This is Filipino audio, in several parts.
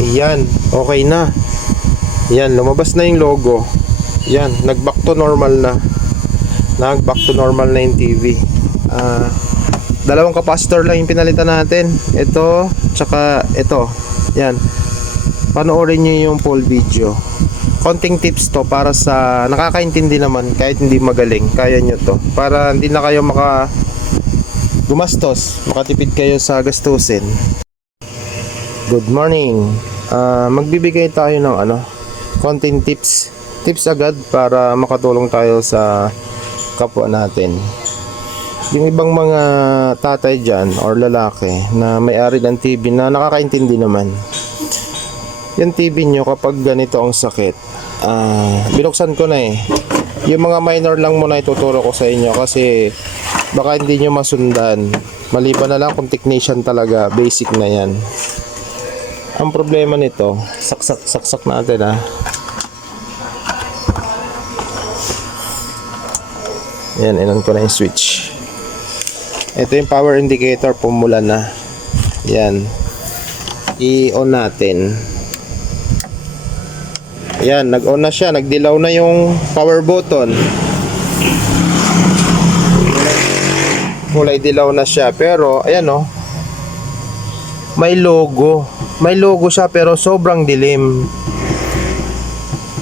Ayan, okay na. Ayan, lumabas na yung logo. Ayan, nag-back to normal na. Nag-back to normal na yung TV. Dalawang capacitor lang yung pinalitan natin. Ito, tsaka ito. Ayan. Panoorin nyo yung full video. Konting tips to para sa nakakaintindi naman kahit hindi magaling. Kaya nyo to. Para hindi na kayo gumastos. Makatipid kayo sa gastusin. Good morning. Magbibigay tayo ng konting tips agad para makatulong tayo sa kapwa natin. Yung ibang mga tatay dyan or lalaki na may-ari ng TV na nakakaintindi naman. Yung TV nyo kapag ganito ang sakit, binuksan ko na yung mga minor lang muna ituturo ko sa inyo kasi baka hindi nyo masundan. Maliban na lang kung technician talaga, basic na yan. Ang problema nito, saksak natin Yan, inon ko na yung switch. Ito yung power indicator, pumula na. Yan. I-on natin. Yan, nag-on na siya, nagdilaw na yung power button. Kulay dilaw na siya, pero ayan may logo. May logo siya pero sobrang dilim.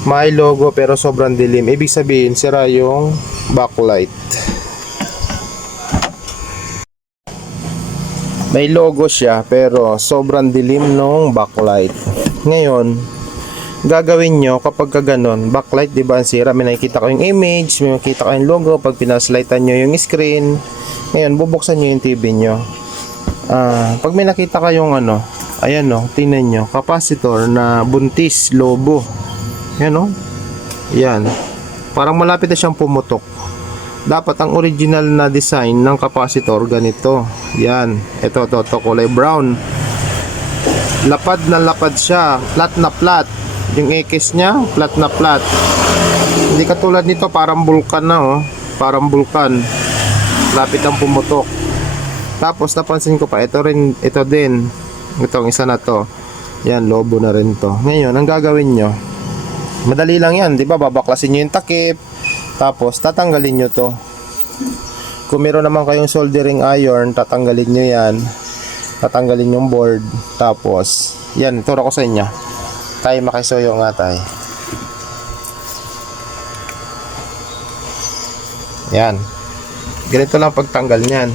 May logo pero sobrang dilim. Ibig sabihin, sira yung backlight. May logo siya pero sobrang dilim ng backlight. Ngayon, gagawin nyo kapag ganon, backlight, diba, ang sira, may nakikita ko yung image, may makikita ko yung logo, pag pinaslightan nyo yung screen, ngayon, bubuksan nyo yung TV nyo. Pag may nakita kayong ayan tingnan nyo, capacitor na buntis, lobo. Yan yan. Parang malapit na siyang pumutok. Dapat ang original na design ng capacitor ganito. Yan. Ito, kulay brown. Lapad na lapad siya. Flat na flat. Yung X niya, flat na flat. Hindi katulad nito, parang bulkan na Parang bulkan. Lapit ang pumutok. Tapos napansin ko pa, ito din. Itong isa na to. Yan, lobo na rin to. Ngayon, ang gagawin nyo, madali lang yan, di ba? Babaklasin nyo yung takip. Tapos, tatanggalin nyo to. Kung meron naman kayong soldering iron, tatanggalin nyo yan. Tatanggalin yung board. Tapos, yan, turo ko sa inyo. Tayo makisuyo nga tayo. Yan. Ganito lang pagtanggal nyan.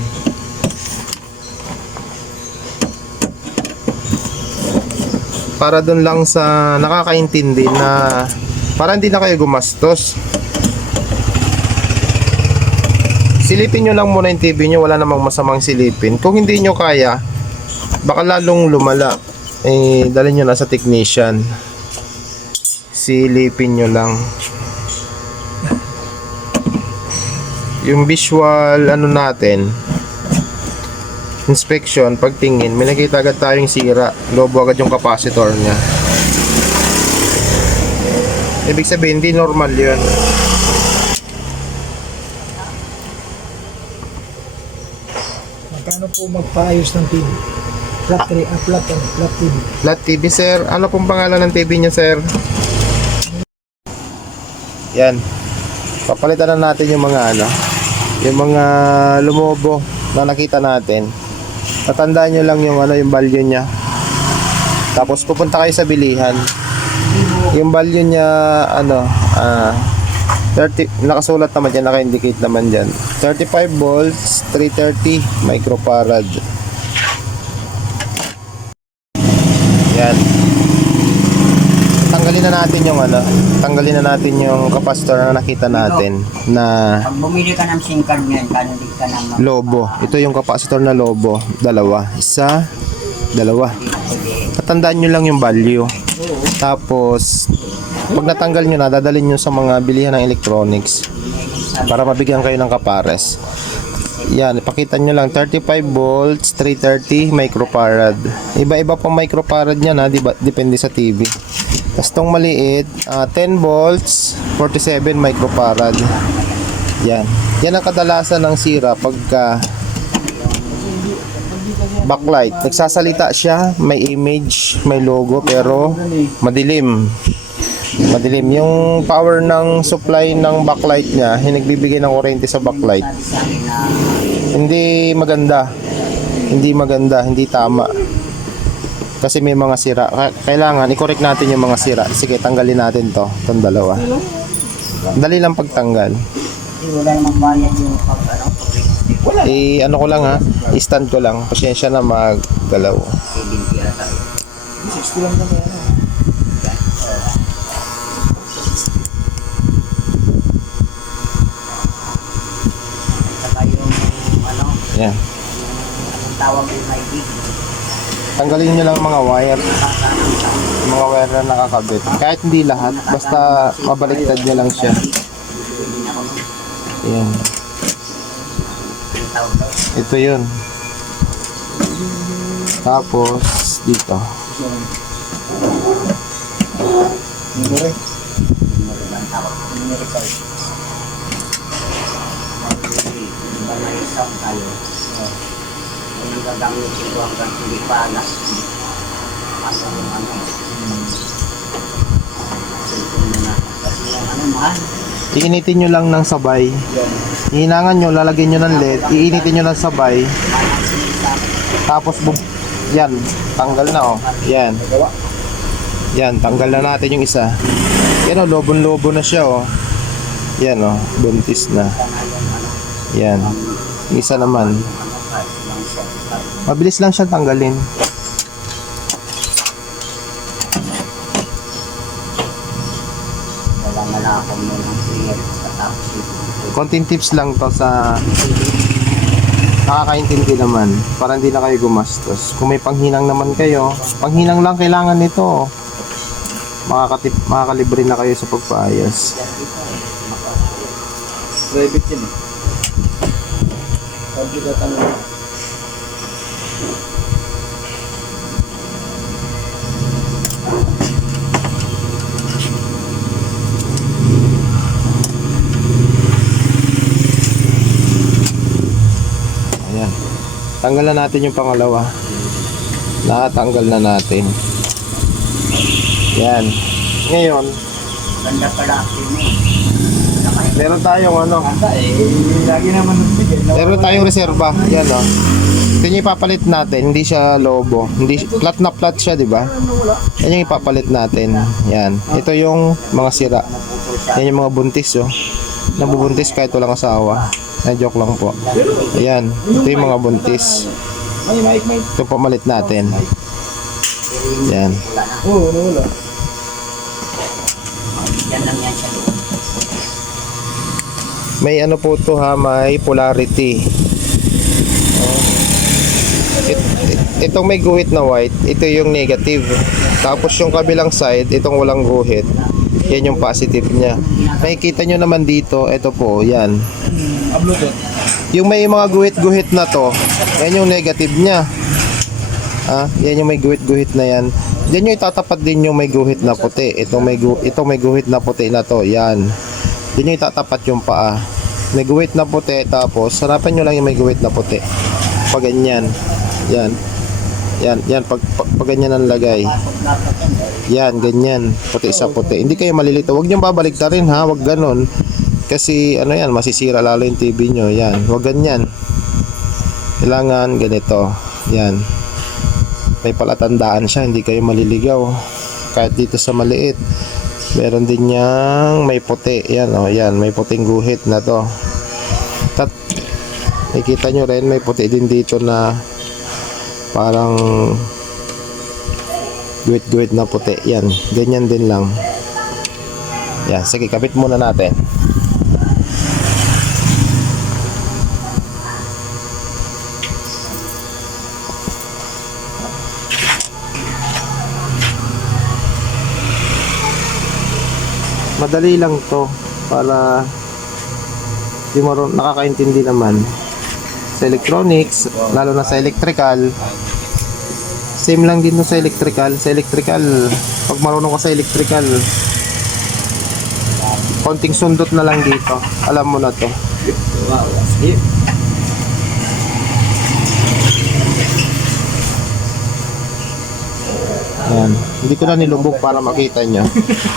Para dun lang sa nakakaintindi na para hindi na kayo gumastos. Silipin nyo lang muna yung TV nyo, wala namang masamang silipin. Kung hindi nyo kaya, baka lalong lumala. Dalhin nyo na sa technician. Silipin nyo lang. Yung visual natin, inspection, pagtingin, may nakita agad tayong sira, lobo agad yung capacitor niya. Ibig sabihin, hindi normal yun. Magkano po magpaayos ng TV? Flat TV. Flat TV, sir. Ano pong pangalan ng TV niya, sir? Yan. Papalitan na natin yung mga yung mga lumobo na nakita natin. Tatandaan nyo lang yung yung value nya. Tapos pupunta kayo sa bilihan. Yung value nya 30, nakasulat naman dyan, naka-indicate naman dyan. 35 volts, 330 microfarad. Yan. Tanggalin na natin yung capacitor na nakita natin na pag bumili ka ng SIM card ngayon, kano ka ng lobo. Ito yung capacitor na lobo. Dalawa. Isa, dalawa. Tatandaan nyo lang yung value. Tapos, pag natanggal nyo na, dadalhin nyo sa mga bilihan ng electronics para mabigyan kayo ng kapares. Yan, ipakita nyo lang 35 volts, 330 microfarad. Iba-iba pang microfarad niyan depende sa TV. Tapos tong maliit, 10 volts, 47 microfarad. Yan. Yan ang kadalasan ng sira pagka backlight. Nagsasalita siya, may image, may logo, pero madilim. Madilim. Yung power ng supply ng backlight niya, yung nagbibigay ng kuryente sa backlight, Sabi sa akin na hindi maganda. Hindi maganda, hindi tama. Kasi may mga sira. Kailangan i-correct natin yung mga sira. Sige, tanggalin natin to, itong dalawa. Dali lang pagtanggal. wala namang bayad yung pag ano, pag Ano ko lang ha, i-stand ko lang. Pasensya na maggalaw. tira tayo. 60 lang kami. Ano. Saka yung ano, Yan. anong tawag yung may big. Tanggalin nyo lang mga wire. Mga wire na nakakabit. Kahit hindi lahat, basta mabaliktad nyo lang siya. Yan. Ito yun. Tapos, dito. Gagamit ito hanggang hindi pa alas. Ano yung ano. Kasi yung ano mahal. Iinitin nyo lang ng sabay. Ihinangan nyo, lalagyan nyo ng LED. Iinitin nyo ng sabay. Tapos, yan. Tanggal na oh. Yan. Yan, tanggal na natin yung isa. Yan oh, lobon-lobo na siya oh. Yan oh, buntis na. Yan. Yung isa naman. Mabilis lang siya tanggalin. Wala na ako mo ng prayer. Tapos ito. Konting tips lang to sa nakakaintindi naman para hindi na kayo gumastos. Kung may panghinang naman kayo, panghinang lang kailangan nito. Makakalibre na kayo sa pagpaayos. Private yun eh. Public at ano. Ayan. Tanggal na natin yung pangalawa. Nakatanggal na natin. Yan. Ngayon, Ganda pala ako yun eh. meron tayong ano, Lagi naman nagbigay. meron tayong reserva. Yan oh. Ito yung ipapalit natin, hindi siya lobo. Hindi flat na flat siya, di ba? Yan yung ipapalit natin. Yan. Ito yung mga sira. Yan yung mga buntis oh. Nabubuntis kahit walang asawa. Ay, joke lang po. Ayan. Ito yung mga buntis. May. Ito pamalit natin. Yan. Oo, wala. Yan lang yan siya. May ano po to ha, may polarity. Itong may guhit na white, ito yung negative. Tapos yung kabilang side, itong walang guhit, yan yung positive niya. Makikita nyo naman dito, ito po, yan. Bluetooth. Yung may mga guhit-guhit na to, yan yung negative niya. Yan yung may guhit-guhit na yan. Diyan yung itatapat din yung may guhit na puti. Itong may guhit na puti na to, yan. Diyan yung itatapat yung paa. May guhit na puti, tapos harapan nyo lang yung may guhit na puti. Pag ganyan. Yan. Yan. Pag ganyan ang lagay. Yan, ganyan. Puti sa puti. Hindi kayo malilito. Huwag nyo babalik na rin ha. Huwag ganon. Kasi ano yan, masisira lalo yung TV nyo. Yan. Huwag ganyan. Kailangan ganito. Yan. May palatandaan siya. Hindi kayo maliligaw. Kahit dito sa maliit. Meron din niyang may puti. Yan o. Yan. May puting guhit na to. Nakikita nyo rin. May puti din dito na parang guhit-guhit na puti. Yan. Ganyan din lang. Yan. Sige, kapit muna natin. Madali lang to para di mo nakakaintindi naman sa electronics, lalo na sa electrical. Same lang din no sa electrical. Pag marunong ka sa electrical, konting sundot na lang dito, alam mo na to. Wow, Ayan. Hindi ko na nilubog para makita nyo.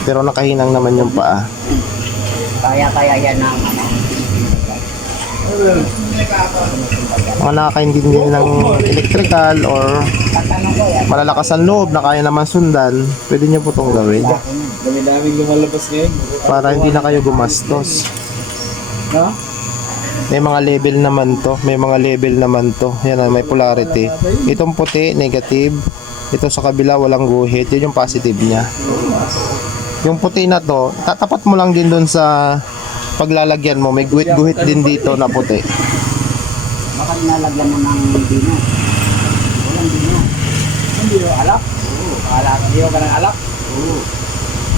Pero nakahinang naman yung paa. Kaya yan ang ano. Mga nakakaintindi ng electrical or Tatanong ko yan. malalakas ang loob na kaya naman sundan, pwede nyo po itong gawin Dami-daming lumalabas ngayon. para hindi na kayo gumastos. No? May mga level naman to. May mga level naman to. Yan na, may polarity. Itong puti, negative. Ito sa kabila, walang guhit. Yun yung positive niya. Yung puti na to, tatapat mo lang din dun sa paglalagyan mo. May guhit-guhit din dito na puti. Baka nalagyan mo ng dino. Walang dino. Hindi yung alak. Oo. Hindi ka ng alak? Oo.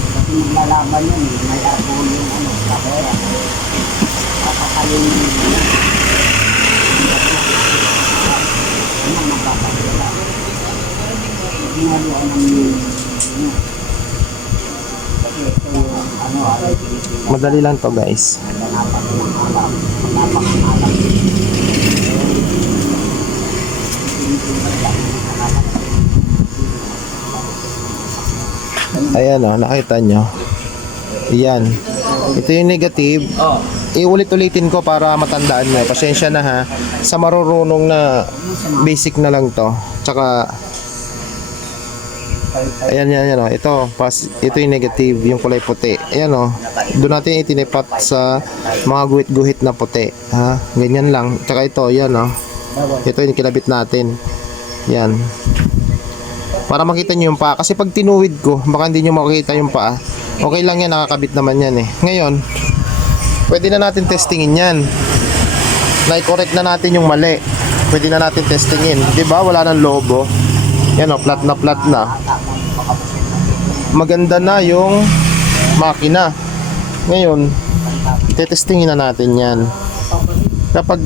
Kasi maglalaban yun eh. May alcohol yung ano, kapera. Kakakalin yun. Ano magkakasila? Ginagawa ng ano. Kasi ito yung ano, Madali lang to guys. hanapan ng alak. Hanapan ng alak. Ayan o, nakita nyo. Ayan. Ito yung negative. Oh. Iulit-ulitin ko para matandaan nyo. Pasensya na ha. Sa marurunong na basic na lang to. Tsaka ayan yan o. Ito yung negative, yung kulay puti. Ayan o. Doon natin itinipat sa mga guhit-guhit na puti. Ha? Ganyan lang. Tsaka ito, yan o. Ito yung kinabit natin. Yan. Para makita nyo yung paa. Kasi pag tinuwid ko, baka hindi nyo makikita yung paa. Okay lang yan, nakakabit naman yan eh. Ngayon, pwede na natin testingin yan. Na-correct na natin yung mali. Pwede na natin testingin. Diba? Wala nang lobo. Yan o, flat na. Maganda na yung makina. Ngayon, tetestingin na natin yan. Kapag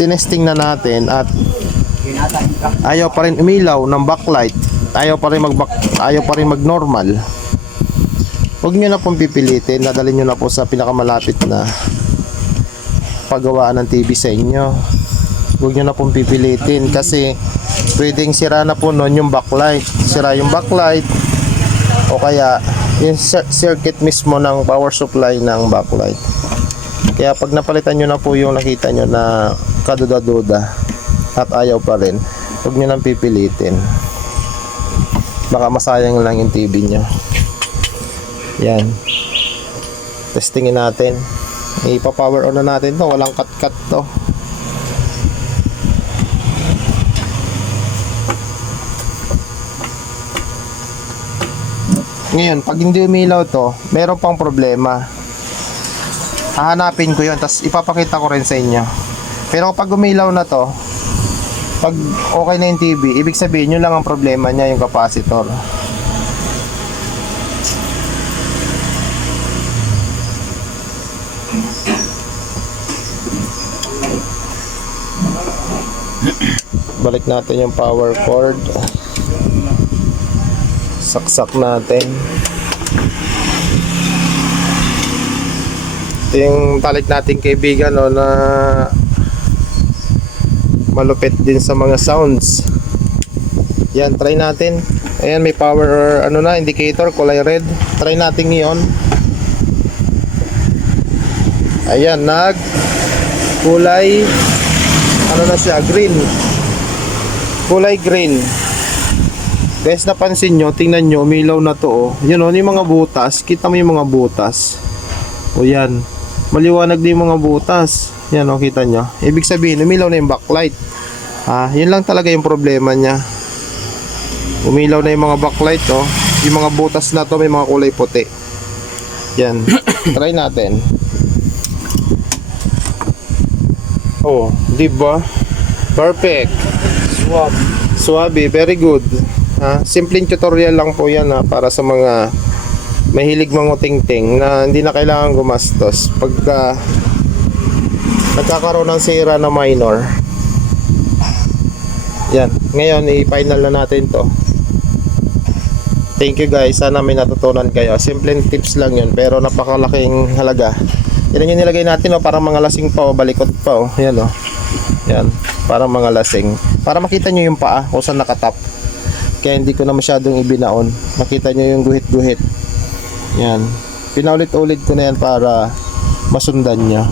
tinesting na natin at ayaw pa rin umilaw ng backlight, ayaw pa rin mag-normal, huwag nyo na pong pipilitin, nadalhin nyo na po sa pinakamalapit na paggawaan ng TV sa inyo. Huwag nyo na pong pipilitin kasi pwedeng sira na po nun yung backlight. Sira yung backlight o kaya yung circuit mismo ng power supply ng backlight. Kaya pag napalitan nyo na po yung nakita nyo na kaduda-duda at ayaw pa rin, huwag nyo nang pipilitin. Baka masayang lang yung TV nyo. Yan. Testingin natin. Ipa-power on na natin to. Walang cut-cut to. Ngayon, pag hindi umilaw to, meron pang problema. Hahanapin ko yun, tapos ipapakita ko rin sa inyo. Pero kapag umilaw na to, pag okay na yung TV, ibig sabihin yun lang ang problema niya, yung capacitor. Balik natin yung power cord. Saksak natin. Ito yung talik nating kaibigan no, na malupit din sa mga sounds. Yan, try natin. Ayan, may power ano na, indicator, kulay red. Try natin ngayon. Ayan, kulay ano na siya, green. Kulay green. Guys, napansin nyo, tingnan nyo, umilaw na to oh. Yun oh, yung mga butas. Kita mo yung mga butas. O yan. Maliwanag din yung mga butas. Yan oh, kita nyo. Ibig sabihin, umilaw na yung backlight. Yun lang talaga yung problema niya. Umilaw na yung mga backlight oh. Yung mga butas na to may mga kulay puti. Yan. Try natin. Oh, diba? Perfect. Suwabe, very good. Simpleng tutorial lang po yan para sa mga mahilig manguting-ting na hindi na kailangan gumastos pagka nagkakaroon ng sira na minor. Yan, ngayon i-final na natin to. Thank you guys, sana may natutunan kayo. Simpleng tips lang yun pero napakalaking halaga. Yan yung nilagay natin parang mga lasing pa balikot pa yan yan, parang mga lasing para makita nyo yung paa kung saan nakatap. kaya hindi ko na masyadong ibinaon. Makita nyo yung guhit-guhit. Yan. Pinaulit-ulit ko na yan para masundan nyo.